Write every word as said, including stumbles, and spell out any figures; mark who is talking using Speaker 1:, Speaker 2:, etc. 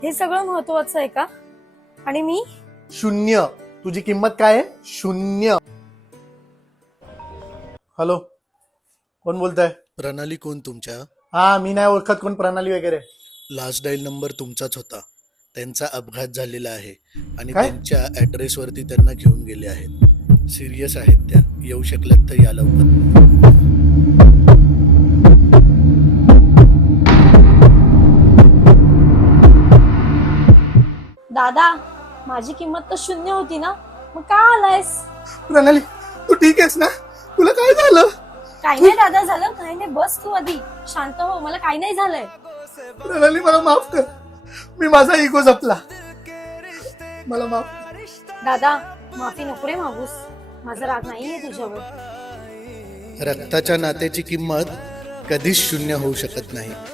Speaker 1: हे सगळं महत्वाचं आहे का? आणि मी
Speaker 2: शून्य. तुझी किंमत काय आहे? शून्य. हॅलो, कोण बोलताय?
Speaker 3: प्रणाली कोण तुमच्या?
Speaker 2: हा, मी नाही ओळखत कोण प्रणाली वगैरे.
Speaker 3: लास्ट डायल नंबर तुमचाच होता. त्यांचा अपघात झालेला आहे आणि
Speaker 2: काय?
Speaker 3: त्यांच्या ॲड्रेसवरती त्यांना घेऊन गेले आहेत. सिरियस आहेत त्या. येऊ शकलात तर या लवकर.
Speaker 1: दादा, माझी किंमत तर शून्य होती ना, मग का आलायस?
Speaker 2: प्रणाली, तू ठीक आहेस ना? तुला काय झालं?
Speaker 1: काही नाही दादा झालं, काही नाही. बस तू आधी शांत हो, मला काही नाही झालंय.
Speaker 2: प्रणाली, मला माफ कर. मी माझा इगो जपला. मला माफ कर.
Speaker 1: दादा, माफी नको रे मागूस. माझा राग नाहीये तुझ्यावर.
Speaker 3: रक्ताच्या नात्याची किंमत कधीच शून्य होऊ शकत नाही.